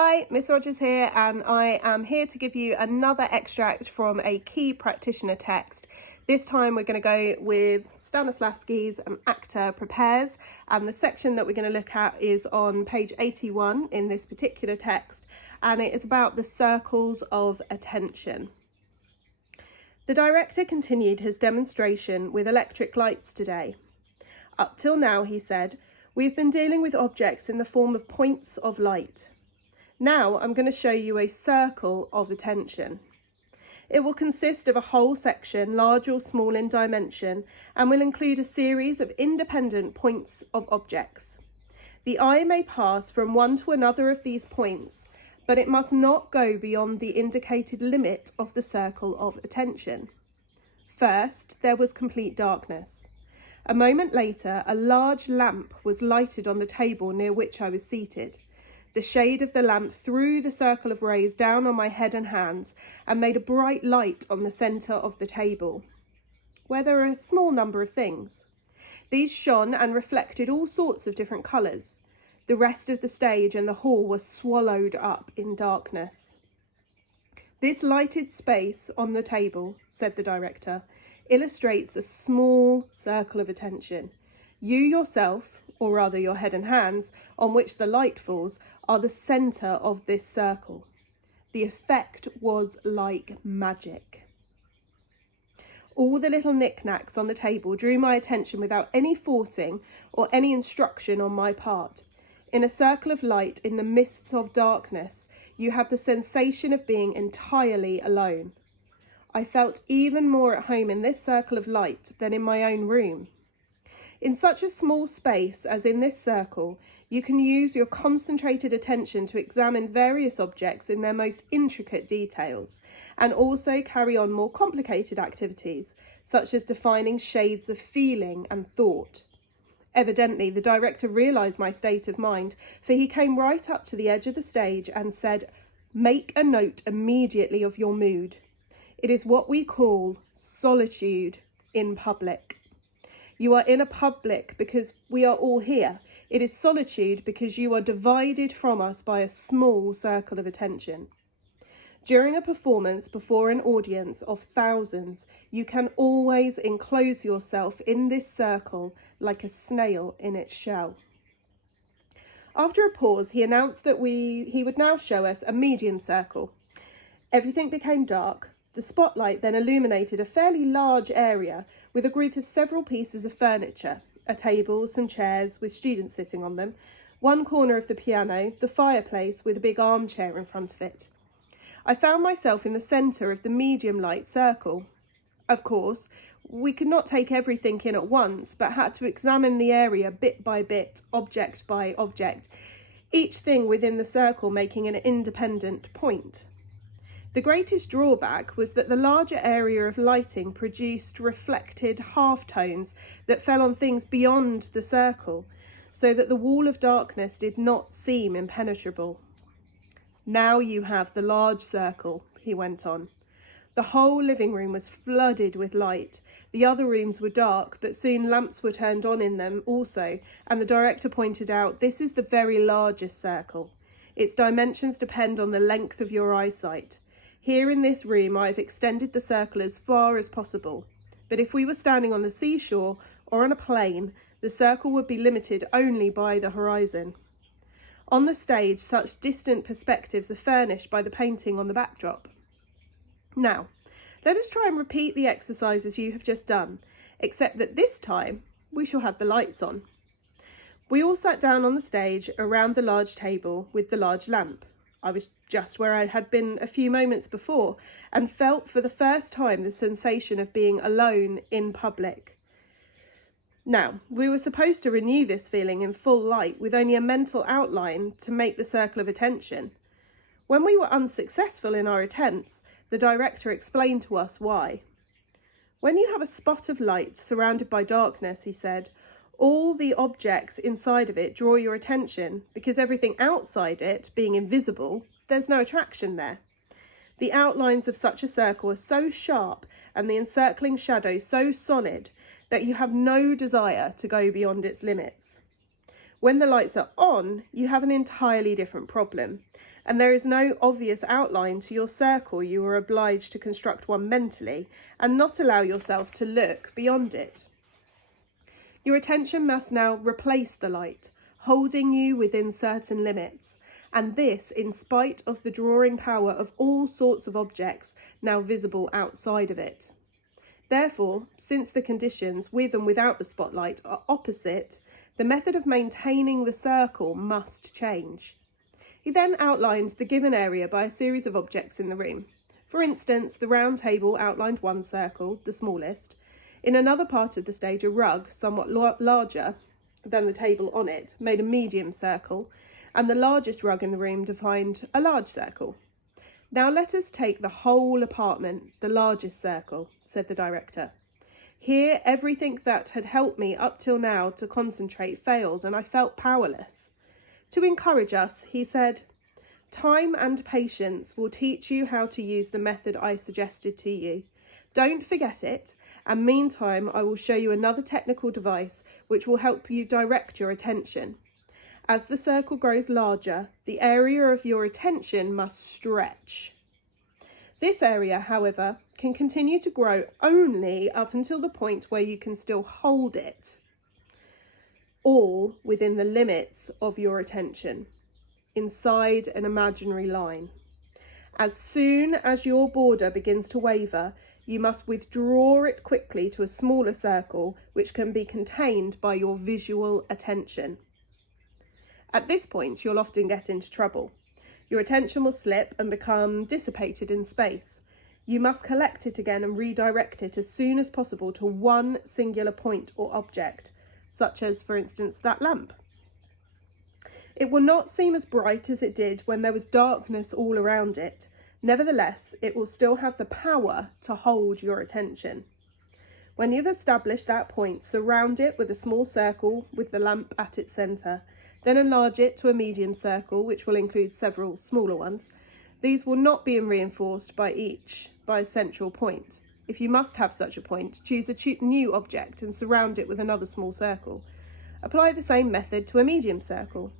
Hi, Miss Rogers here, and I am here to give you another extract from a key practitioner text. This time we're going to go with Stanislavski's An Actor Prepares, and the section that we're going to look at is on page 81 in this particular text, and it is about the circles of attention. The director continued his demonstration with electric lights today. Up till now, he said, we've been dealing with objects in the form of points of light. Now I'm going to show you a circle of attention. It will consist of a whole section, large or small in dimension, and will include a series of independent points of objects. The eye may pass from one to another of these points, but it must not go beyond the indicated limit of the circle of attention. First, there was complete darkness. A moment later, a large lamp was lighted on the table near which I was seated. The shade of the lamp threw the circle of rays down on my head and hands and made a bright light on the centre of the table, where there are a small number of things. These shone and reflected all sorts of different colours. The rest of the stage and the hall was swallowed up in darkness. This lighted space on the table, said the director, illustrates a small circle of attention. You yourself, or rather your head and hands, on which the light falls, are the centre of this circle. The effect was like magic. All the little knickknacks on the table drew my attention without any forcing or any instruction on my part. In a circle of light in the mists of darkness, you have the sensation of being entirely alone. I felt even more at home in this circle of light than in my own room. In such a small space as in this circle, you can use your concentrated attention to examine various objects in their most intricate details, and also carry on more complicated activities, such as defining shades of feeling and thought. Evidently, the director realised my state of mind, for he came right up to the edge of the stage and said, "Make a note immediately of your mood. It is what we call solitude in public. You are in a public because we are all here. It is solitude because you are divided from us by a small circle of attention. During a performance before an audience of thousands, you can always enclose yourself in this circle like a snail in its shell." After a pause, he announced that he would now show us a medium circle. Everything became dark. The spotlight then illuminated a fairly large area with a group of several pieces of furniture, a table, some chairs with students sitting on them, one corner of the piano, the fireplace with a big armchair in front of it. I found myself in the centre of the medium light circle. Of course, we could not take everything in at once, but had to examine the area bit by bit, object by object, each thing within the circle making an independent point. The greatest drawback was that the larger area of lighting produced reflected half-tones that fell on things beyond the circle, so that the wall of darkness did not seem impenetrable. "Now you have the large circle," he went on. The whole living room was flooded with light. The other rooms were dark, but soon lamps were turned on in them also, and the director pointed out, "This is the very largest circle. Its dimensions depend on the length of your eyesight. Here in this room, I have extended the circle as far as possible, but if we were standing on the seashore or on a plain, the circle would be limited only by the horizon. On the stage, such distant perspectives are furnished by the painting on the backdrop. Now, let us try and repeat the exercises you have just done, except that this time we shall have the lights on." We all sat down on the stage around the large table with the large lamp. I was just where I had been a few moments before, and felt for the first time the sensation of being alone in public. Now, we were supposed to renew this feeling in full light with only a mental outline to make the circle of attention. When we were unsuccessful in our attempts, the director explained to us why. "When you have a spot of light surrounded by darkness," he said, "all the objects inside of it draw your attention because everything outside it, being invisible, there's no attraction there. The outlines of such a circle are so sharp and the encircling shadow so solid that you have no desire to go beyond its limits. When the lights are on, you have an entirely different problem, and there is no obvious outline to your circle. You are obliged to construct one mentally and not allow yourself to look beyond it. Your attention must now replace the light, holding you within certain limits, and this in spite of the drawing power of all sorts of objects now visible outside of it. Therefore, since the conditions with and without the spotlight are opposite, the method of maintaining the circle must change. He then outlined the given area by a series of objects in the room. For instance, the round table outlined one circle, the smallest. In another part of the stage, a rug, somewhat larger than the table on it, made a medium circle, and the largest rug in the room defined a large circle. "Now let us take the whole apartment, the largest circle," said the director. "Here everything that had helped me up till now to concentrate failed, and I felt powerless." To encourage us, he said, "Time and patience will teach you how to use the method I suggested to you. Don't forget it, and meantime I will show you another technical device which will help you direct your attention. As the circle grows larger, the area of your attention must stretch. This area, however, can continue to grow only up until the point where you can still hold it, all within the limits of your attention, inside an imaginary line. As soon as your border begins to waver, you must withdraw it quickly to a smaller circle which can be contained by your visual attention. At this point, you'll often get into trouble. Your attention will slip and become dissipated in space. You must collect it again and redirect it as soon as possible to one singular point or object, such as, for instance, that lamp. It will not seem as bright as it did when there was darkness all around it. Nevertheless, it will still have the power to hold your attention. When you've established that point, surround it with a small circle with the lamp at its centre. Then enlarge it to a medium circle, which will include several smaller ones. These will not be reinforced by a central point. If you must have such a point, choose a new object and surround it with another small circle. Apply the same method to a medium circle.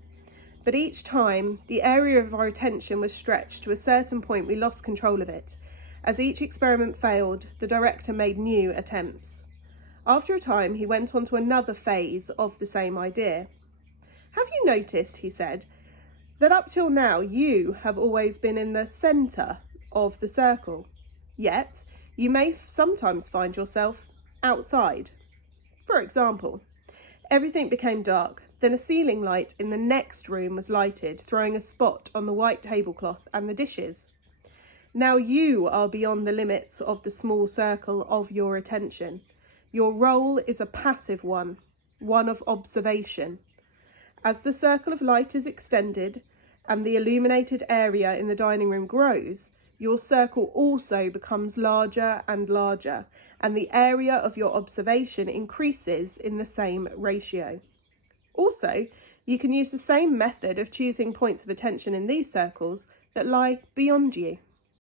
But each time, the area of our attention was stretched to a certain point, we lost control of it. As each experiment failed, the director made new attempts. After a time, he went on to another phase of the same idea. "Have you noticed," he said, "that up till now you have always been in the centre of the circle? Yet you may sometimes find yourself outside. For example, everything became dark. Then a ceiling light in the next room was lighted, throwing a spot on the white tablecloth and the dishes. Now you are beyond the limits of the small circle of your attention. Your role is a passive one of observation. As the circle of light is extended and the illuminated area in the dining room grows, your circle also becomes larger and larger, and the area of your observation increases in the same ratio. Also, you can use the same method of choosing points of attention in these circles that lie beyond you."